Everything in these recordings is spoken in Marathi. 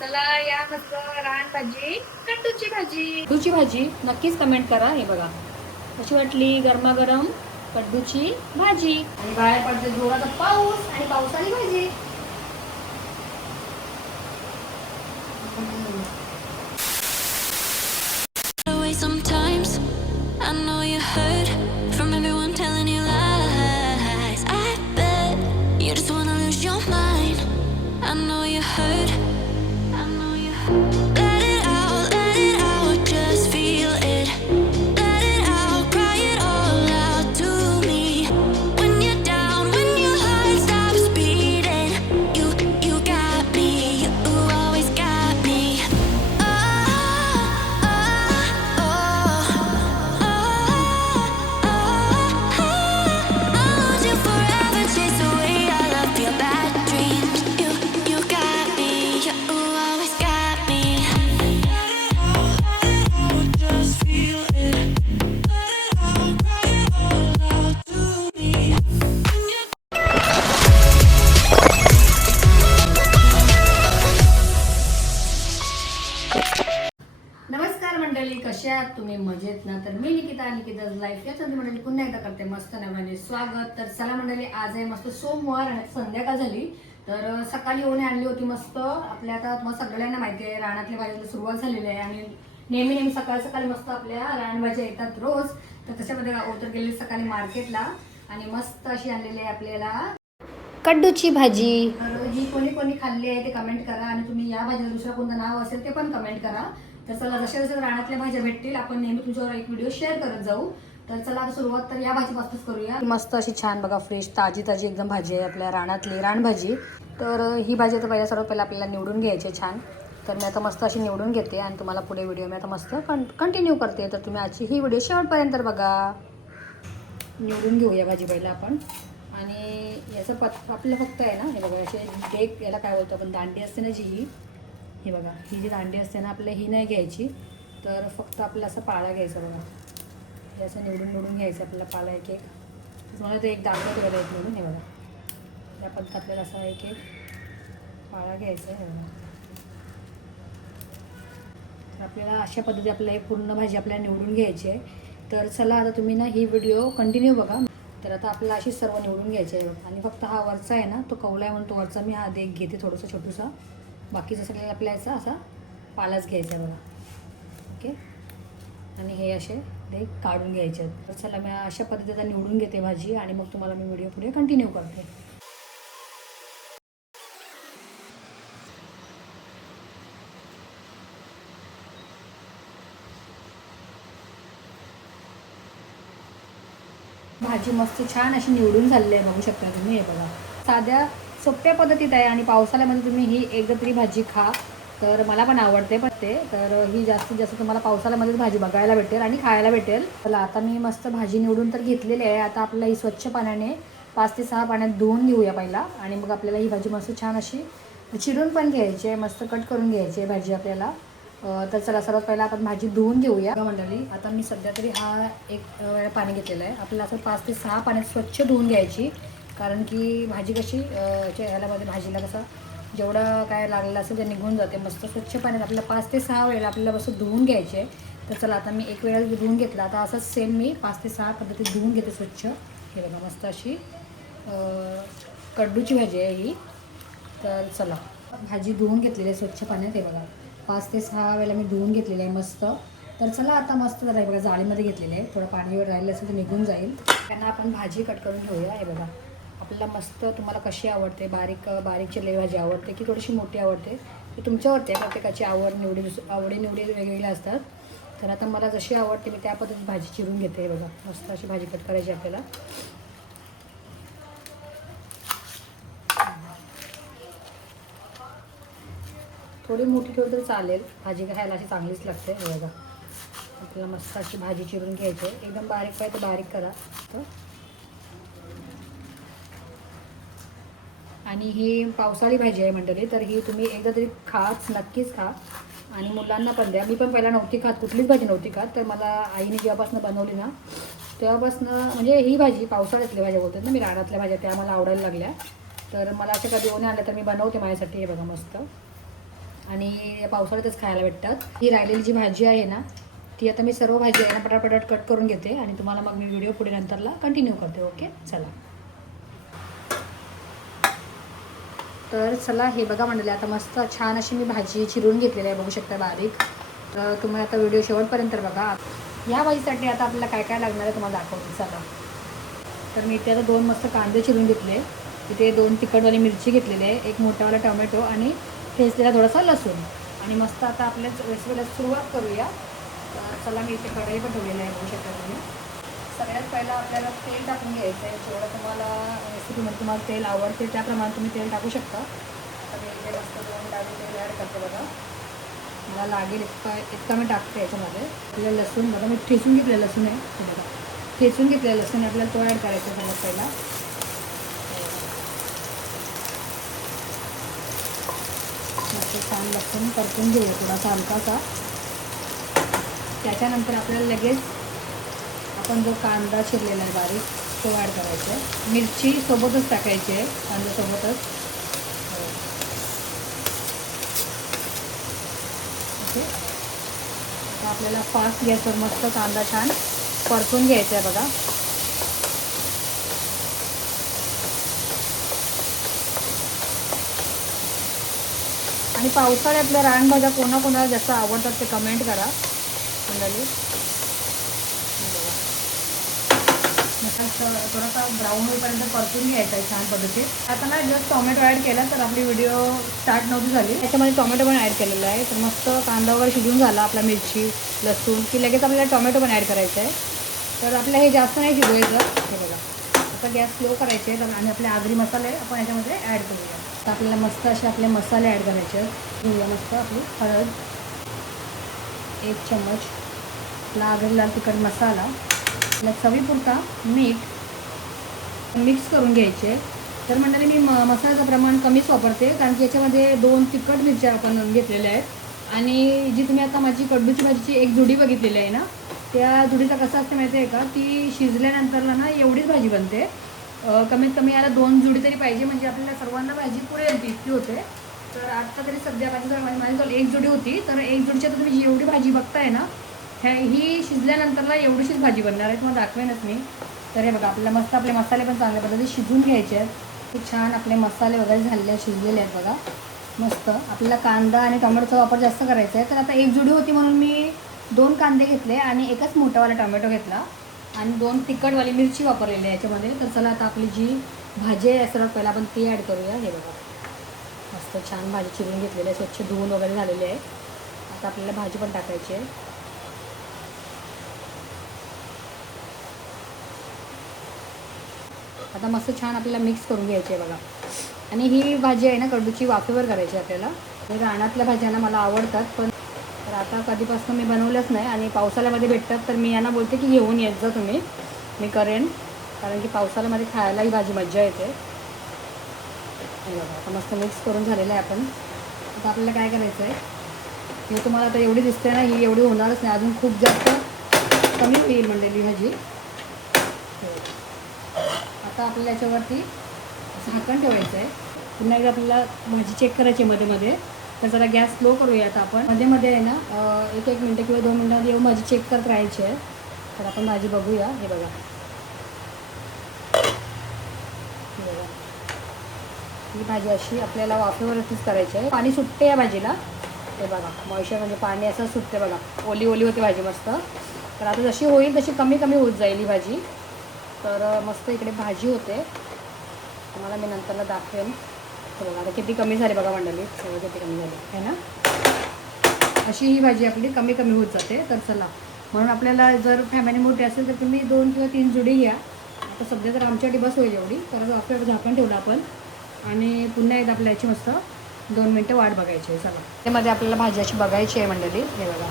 चला या मस्त रान भाजी, कट्टूची भाजी. कट्टूची भाजी नक्कीच कमेंट करा. हे बघा कशी वाटली, गरमागरम कट्टूची भाजी. आणि बाहेर पडते जोराचा पाऊस आणि पावसाची भाजी. Sometimes I know you heard from everyone telling you lies. I bet you just wanna lose your mind. I know you heard. I know you heard. Let it out, just feel it. Let it out, cry it all out to me. When you're down, when your heart stops beating, you got me, you always got me. नमस्कार मंडळी, कशा आहात तुम्ही? मजेत ना? तर मी निकिताज लाईफ या संधी मंडळी पुन्हा एकदा करते मस्त नव्याने स्वागत. तर चला मंडळी, आज आहे मस्त सोमवार आणि संध्याकाळ झाली. तर सकाळी ओणे आणली होती मस्त आपल्या. आता तुम्हाला सगळ्यांना माहिती आहे रानातल्या भाजीला सुरुवात झालेली आहे आणि नेहमी सकाळी सकाळी मस्त आपल्या रानभाज्या येतात रोज. तर त्याच्यामध्ये ओतर गेली सकाळी मार्केटला आणि मस्त अशी आणलेली आहे आपल्याला कड्डूची भाजी. तर ही कोणी कोणी खाल्ली आहे ते कमेंट करा आणि तुम्ही या भाजीला दुसरं कोणतं नाव असेल ते पण कमेंट करा. तर चला, जशा जशा रानातल्या भाज्या भेटतील आपण नेहमी तुमच्यावर एक व्हिडिओ शेअर करत जाऊ. तर चला आता सुरुवात तर या भाजीपासूनच करूया. मस्त अशी छान बघा फ्रेश ताजी ताजी एकदम भाजी आहे आपल्या रानातली रानभाजी. तर ही भाजी आता सर्वात पहिला आपल्याला निवडून घ्यायची छान. तर मी आता मस्त अशी निवडून घेते आणि तुम्हाला पुढे व्हिडिओ मी आता मस्त कंटिन्यू करते. तर तुम्ही आजची ही व्हिडिओ शेवटपर्यंत बघा. निवडून घेऊया भाजी पहिला आपण. आणि याचं आपलं फक्त आहे ना, हे बघा असे डेक, याला काय बोलतो आपण, दांडी असते ना जी, हे बघा ही जी दांडी असते ना आपल्या, ही नाही घ्यायची. तर फक्त आपल्याला असं पाळा घ्यायचा बघा. हे असं निवडून घ्यायचं आपल्याला पाळा एक एक. तुम्हाला ते एक दाखवतो बघा एक निवडून. हे बघा त्या पद्धत आपल्याला असा एक एक पाळा घ्यायचा आहे. हे बघा तर आपल्याला अशा पद्धती आपल्याला हे पूर्ण भाजी आपल्याला निवडून घ्यायची आहे. तर चला आता तुम्ही ना ही व्हिडिओ कंटिन्यू बघा. तर आता आपल्याला अशी सर्व निवडून घ्यायची आहे आणि फक्त हा वरचा आहे ना तो कवला आहे म्हणून तो वरचा मी हा देख घेते थोडंसं छोटूसा. बाकीचं सगळ्या आपल्याचा असा पालाच घ्यायचा आहे बघा. ओके, आणि हे असे देख काढून घ्यायचे आहेत. तर चला मी अशा पद्धतीने निवडून घेते भाजी आणि मग तुम्हाला मी व्हिडिओ पुढे कंटिन्यू करते. भाजी मस्त छान अशी निवडून झालेली आहे, बघू शकता तुम्ही. हे बघा साध्या सोप्या पद्धतीत आहे आणि पावसाळ्यामध्ये तुम्ही ही एकदा तरी भाजी खा. तर मला पण आवडते पत्ते. तर ही जास्तीत जास्त तुम्हाला पावसाळ्यामध्येच भाजी बघायला भेटेल आणि खायला भेटेल. चला आता मी मस्त भाजी निवडून तर घेतलेली आहे. आता आपल्याला ही स्वच्छ पाण्याने 5 ते 6 पाण्यात धुवून घेऊया पहिला आणि मग आपल्याला ही भाजी मस्त छान अशी चिरून पण घ्यायची आहे, मस्त कट करून घ्यायची आहे भाजी आपल्याला. तर चला सर्वात पहिला आपण भाजी धुवून घेऊया मंडळी. आता मी सध्या तरी हा एक वेळा पाणी घेतलेलं आहे. आपल्याला असं 5 ते 6 पाण्यात स्वच्छ धुवून घ्यायची. कारण की भाजी कशी ह्यालामध्ये भाजीला कसं जेवढं काय लागलेलं असेल ते निघून जाते. मस्त स्वच्छ पाण्यात आपल्याला 5 ते 6 वेळेला आपल्याला मस्त धुवून घ्यायचे. तर चला आता मी एक वेळा धुवून घेतला. आता असंच सेम मी 5 ते 6 पद्धतीत धुवून घेते स्वच्छ. हे बघा मस्त अशी कड्डूची भाजी आहे ही. तर चला भाजी धुवून घेतलेली आहे स्वच्छ पाण्यात. हे बघा 5 ते 6 वेळेला मी धुवून घेतलेलं आहे मस्त. तर चला आता मस्त जरा बघा जाळीमध्ये घेतलेलं आहे. थोडं पाणी राहिलं असेल तर निघून जाईल. त्यांना आपण भाजी कट करून घेऊया. हे बघा आपल्याला मस्त, तुम्हाला कशी आवडते, बारीक चिरलेली भाजी आवडते की थोडीशी मोठी आवडते ते तुमच्यावरती आहे. प्रत्येकाची आवडी निवडी वेगवेगळ्या असतात. तर आता मला जशी आवडते मी त्या पद्धतीत भाजी चिरून घेते. हे बघा मस्त अशी भाजी कट करायची आपल्याला. थोडी मोठी ठेवली तरी चालेल, भाजी खायला अशी चांगलीच लागते. हे बघा आपल्याला मस्त अशी भाजी चिरून घ्यायची आहे. एकदम बारीक पाहिजे तर बारीक करा. आणि ही पावसाळी भाजी आहे मंडळी. तर ही तुम्ही एकदा तरी नक्कीच खा आणि मुलांना पण द्या. मी पण पहिला नव्हती खात, कुठलीच भाजी नव्हती खात. तर मला आईने जेव्हापासून बनवली ना तेव्हापासून म्हणजे ही भाजी पावसाळ्यातल्या भाज्या बोलतात ना मी, रानातल्या भाज्या त्या मला आवडायला लागल्या. तर मला अशा कधी ओणे आल्या तर मी बनवते माझ्यासाठी. हे बघा मस्त आणि पावसाळ्यातच खायला भेटतात. ही राहिलेली जी भाजी आहे ना ती आता मी सर्व भाजी आहे ना पटापट कट करून घेते आणि तुम्हाला मग मी व्हिडिओ पुढे नंतरला कंटिन्यू करते. ओके चला. तर चला हे बघा मंडळी आता मस्त छान अशी मी भाजी चिरून घेतलेली आहे बघू शकता बारीक. तर तुम्ही आता व्हिडिओ शेवटपर्यंत बघा. या भाजीसाठी आता आपल्याला काय काय लागणार आहे तुम्हाला दाखवते चला. तर मी इथे आता 2 मस्त कांदे चिरून घेतले. इथे 2 तिखटवाली मिरची घेतलेली आहे, 1 मोठावाला टोमॅटो आणि ठेचलेला थोडासा लसूण. आणि मस्त आता आपल्या रेसिपीला सुरुवात करूया. तर चला मी इथे कढई पण ठेवलेली आहे बघू शकता तुम्ही. सगळ्यात पहिला आपल्याला तेल टाकून घ्यायचं आहे. जेवढं तुम्हाला रेसिपीमध्ये तुम्हाला तेल आवडते त्याप्रमाणे तुम्ही तेल टाकू शकता. आता मी इथे मस्त 2 डाबे तेल ॲड करते बघा. मला लागेल इतका मी टाकते याच्यामध्ये. आपल्याला लसूण बघा मी ठेचून घेतलेलं लसूण आहे हे बघा. ठेचून घेतलेलं लसूण आपल्याला तो ॲड करायचा सगळ्यात पहिला. मस्त छान लसूण परतून घेऊया थोडासा हलकासा. त्याच्यानंतर आपल्याला लगेच आपण जो कांदा चिरलेला आहे बारीक तो ॲड करायचा आहे. मिरची सोबतच टाकायची आहे कांद्यासोबतच. ओके. आता आपल्याला फास्ट गॅसवर मस्त कांदा छान परतून घ्यायचा आहे बघा. आणि पावसाळ्यातल्या रानभाज्या कोणाकोणाला जास्त आवडतात ते कमेंट करा मंडळी. थोडासा ब्राऊन होईपर्यंत परतून घ्यायचा आहे छान पद्धतीत. आता ना जस्ट टोमॅटो ॲड केला तर आपली व्हिडिओ स्टार्ट नव्हती झाली. त्याच्यामध्ये टोमॅटो पण ॲड केलेला आहे. तर मस्त कांदा वगैरे शिजून झाला आपला मिरची लसूण की लगेच आपल्याला टोमॅटो पण ॲड करायचं आहे. तर आपल्याला हे जास्त नाही शिजवायचं हे बघा. आता गॅस स्लो करायचे आहेत आणि आपले आगरी मसाले आपण याच्यामध्ये ॲड करूया. तर आपल्याला मस्त असे आपले मसाले ॲड करायचे आहेत. घेऊया मस्त आपली हळद 1 चम्मच, आपला आगरी लाल तिखट मसाला, आपला चवीपुरता मीठ मिक्स करून घ्यायचे. तर मंडळी मी मसाल्याचं प्रमाण कमीच वापरते कारण की याच्यामध्ये 2 तिखट मिरच्या आपण घेतलेल्या आहेत. आणि जी तुम्ही आता माझी कडूची भाजीची एक जुडी बघितलेली आहे ना त्या जुडीचा कसं असते माहिती आहे का, ती शिजल्यानंतरला ना एवढीच भाजी बनते. कमीत कमी याला 2 जुडी तरी पाहिजे म्हणजे आपल्याला सर्वांना भाजी पुरेल इतकी होते. तर आत्ता तरी सध्या माझ्याजवळ 1 जुडी होती. तर 1 जुडीच्या तर तुम्ही एवढी भाजी बघताय ना ही शिजल्यानंतरला एवढीशीच भाजी बनणार आहे. तुम्हाला दाखवेनच मी. तर हे बघा आपल्याला मस्त आपले मसाले पण चांगल्या पद्धतीने शिजून घ्यायचे आहेत. खूप छान आपले मसाले वगैरे झालेले आहेत शिजलेले आहेत बघा मस्त. आपल्याला कांदा आणि टोमॅटोचा वापर जास्त करायचा आहे. तर आता 1 जुडी होती म्हणून मी 2 कांदे घेतले आणि 1च मोठावाला टोमॅटो घेतला आणि 2 तिखटवाली मिरची वापरलेली आहे याच्यामध्ये. तर चला आता आपली जी भाजी आहे सर्वात पहिला आपण ती ॲड करूया. हे बघा मस्त छान भाजी चिरून घेतलेली आहे, स्वच्छ धुवून वगैरे झालेली आहे. आता आपल्याला भाजी पण टाकायची आहे. आता मस्त छान आपल्याला मिक्स करून घ्यायची आहे बघा. आणि ही भाजी आहे ना कडूची वाफेवर करायची आपल्याला. हे रानातल्या भाज्यांना मला आवडतात पण तर आता कधीपासून मी बनवलंच नाही आणि पावसाळ्यामध्ये भेटतात तर मी यांना बोलते की घेऊन येत जा तुम्ही, मी करेन कारण की पावसाळ्यामध्ये खायला ही भाजी मज्जा येते. बघा आता मस्त मिक्स करून झालेलं आहे आपण. आता आपल्याला काय करायचं आहे, हे तुम्हाला आता एवढी दिसते ना ही एवढी होणारच नाही, अजून खूप जास्त कमी होईल म्हणलेली भाजी. आता आपल्याला याच्यावरती झाकण ठेवायचं आहे. पुन्हा एकदा आपल्याला भाजी चेक करायची मध्ये मध्ये. तर जरा गॅस स्लो करूया आता आपण. मध्ये मध्ये आहे ना 1-1 मिनटं किंवा 2 मिनटांमध्ये येऊन भाजी चेक करत राहायची आहे. तर आपण भाजी बघूया. हे बघा ही भाजी अशी आपल्याला वाफेवरतीच करायची आहे. पाणी सुटते या भाजीला. हे बघा मॉइश्चर म्हणजे पाणी असं सुटते बघा, ओली ओली होते भाजी मस्त. तर आता जशी होईल तशी कमी कमी होत जाईल ही भाजी. तर मस्त इकडे भाजी होते, तुम्हाला मी नंतरला दाखवेन. बघा आता किती कमी झाली बघा मंडळी, सगळं किती कमी झाली आहे ना. अशी ही भाजी आपली कमी कमी होत जाते. तर चला म्हणून आपल्याला जर फॅमिली मोठी असेल तर तुम्ही 2 किंवा 3 जुडी घ्या. आता सध्या तर आमच्यासाठी बस होईल एवढी. तर आपल्याला झाकण ठेवलं आपण आणि पुन्हा एकदा आपल्या याची मस्त 2 मिनटं वाट बघायची आहे. चला त्यामध्ये आपल्याला भाजी अशी बघायची आहे मंडळी. हे बघा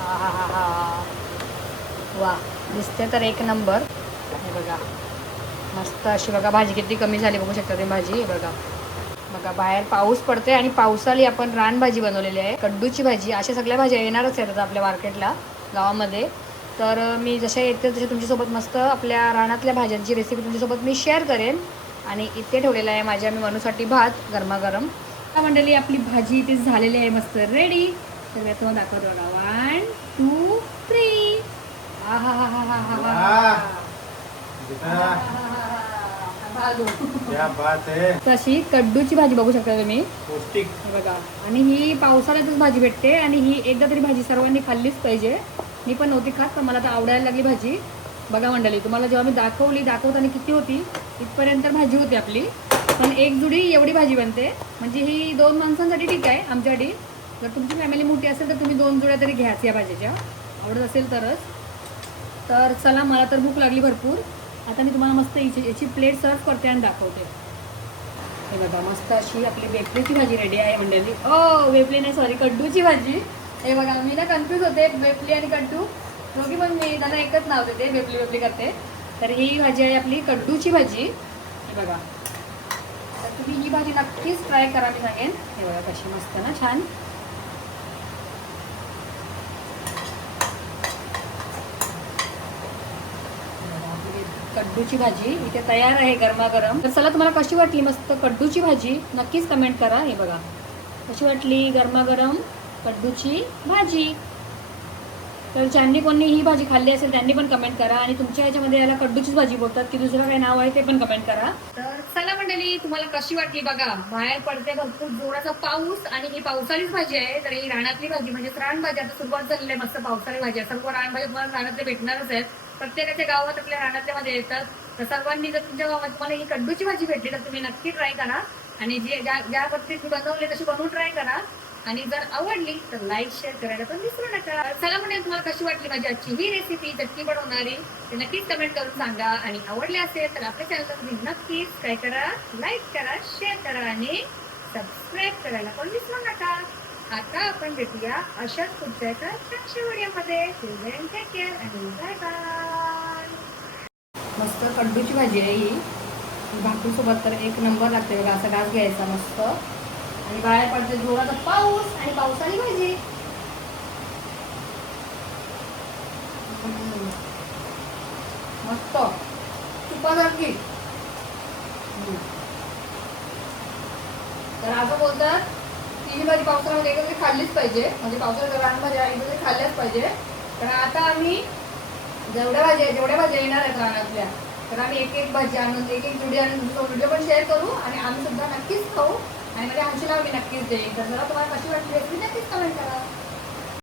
हा हा हा हा वा दिसते तर 1 नंबर. हे बघा मस्त अशी बघा भाजी किती कमी झाली बघू शकता ते भाजी. हे बघा बघा बाहेर पाऊस पडते आणि पावसाळी आपण रानभाजी बनवलेली आहे, कडूची भाजी. अशा सगळ्या भाज्या येणारच आहेत आपल्या मार्केटला गावामध्ये. तर मी जशा येते तशा तुमच्यासोबत मस्त आपल्या रानातल्या भाज्यांची रेसिपी तुमच्यासोबत मी शेअर करेन. आणि इथे ठेवलेला आहे माझ्या मी मनूसाठी भात गरमागरम. मंडळी आपली भाजी ती झालेली आहे मस्त रेडी. तर मी तुम्हाला दाखवतो बघा. 1 2 3. तशी कड्डूची भाजी बघू शकता तुम्ही, पौष्टिक बघा. आणि ही पावसाळ्यातच भाजी भेटते आणि ही एकदा तरी भाजी सर्वांनी खाल्लीच पाहिजे. मी पण नव्हती खात, पण मला आता आवडायला लागली भाजी. बघा मंडळी, तुम्हाला जेव्हा मी दाखवताना किती होती इथपर्यंत भाजी होती आपली, पण एक जुडी एवढी भाजी बनते. म्हणजे ही 2 माणसांसाठी ठीक आहे. आमच्यासाठी जर तुमची फॅमिली मोठी असेल तर तुम्ही 2 जुड्या तरी घ्याच या भाजीच्या, आवडत असेल तरच. तर चला, मला तर भूक लागली भरपूर. आता मी तुम्हाला मस्त याची प्लेट सर्व करते आणि दाखवते. हे बघा, मस्त अशी आपली वेपलीची भाजी रेडी आहे मंडळी. वेपली नाही, सॉरी, कड्डूची भाजी. हे बघा, मी ना कन्फ्यूज होते, वेपली आणि कड्डू दोघी, पण मी त्यांना एकच नाव देते, वेपली करते. तर ही भाजी आहे आपली कड्डूची भाजी. हे बघा, तर तुम्ही ही भाजी नक्कीच ट्राय करा, मी सांगेन. हे बघा कशी मस्त ना, छान. कड्डूची भाजी इथे तयार आहे गरमागरम. तर चला, तुम्हाला कशी वाटली मस्त कड्डूची भाजी नक्कीच कमेंट करा. हे बघा कशी वाटली गरमागरम कड्डूची भाजी. तर ज्यांनी कोणी ही भाजी खाल्ली असेल त्यांनी पण कमेंट करा. आणि तुमच्या ह्याच्यामध्ये याला कड्डूचीच भाजी बोलतात की दुसरं काही नाव आहे ते पण कमेंट करा. तर चला मंडळी, तुम्हाला कशी वाटली बघा. बाहेर पडते भरपूर जोराचा पाऊस आणि ही पावसाळीच भाजी आहे. तर ही रानातली भाजी म्हणजे रानभाजी. आता सुरुवात झालेली आहे मस्त पावसाळी भाजी. सर्व रानभाजी तुम्हाला रानातले भेटणारच आहेत. प्रत्येकाच्या गावात आपल्या रानातल्या मध्ये येतात. तर सर्वांनी जर तुमच्या गावात तुम्हाला ही कड्डूची भाजी भेटली तर तुम्ही नक्की ट्राय करा. आणि ज्या पद्धतीने बनवली तशी बनवून ट्राय करा. आणि जर आवडली तर लाईक शेअर करायला पण विसरू नका. चला म्हणजे तुम्हाला कशी वाटली माझी आजची ही रेसिपी चटणी बनवणारी ते नक्कीच कमेंट करून सांगा. आणि आवडली असेल तर आपल्या चॅनलला तुम्ही नक्कीच काय करा, लाईक करा, शेअर करा आणि सबस्क्राईब करायला पण विसरू नका. आता आपण भेटूया अशाच पुढच्या एका छानशा व्हिडिओमध्ये. टेक केअर आणि बाय बाय. मस्त कड्डूची भाजी आहे ही. भाकरीसोबत तर एक नंबर लागते बघा. असा घास घ्यायचा मस्त आणि बाहेर पडते जोराचा पाऊस आणि पावसाळी भाजी. मस्त तुपासारखी. तर असं बोलतात ती भाजी पावसाळ्यामध्ये एकदा तरी खाल्लीच पाहिजे. म्हणजे पावसाळ्यात रानभाज्या एकदा तरी खाल्ल्याच पाहिजे. तर आता आम्ही जेवढ्या भाज्या येणार आहेत रानातल्या, तर आम्ही एक भाजी आणून एक जुडी आणून तुमचा व्हिडिओ पण शेअर करू आणि आम्ही सुद्धा नक्कीच खाऊ. आणि म्हणजे आमची नाव मी नक्कीच देईन. तर जरा तुम्हाला कशी वाटली रेसिपी नक्कीच कमेंट करा.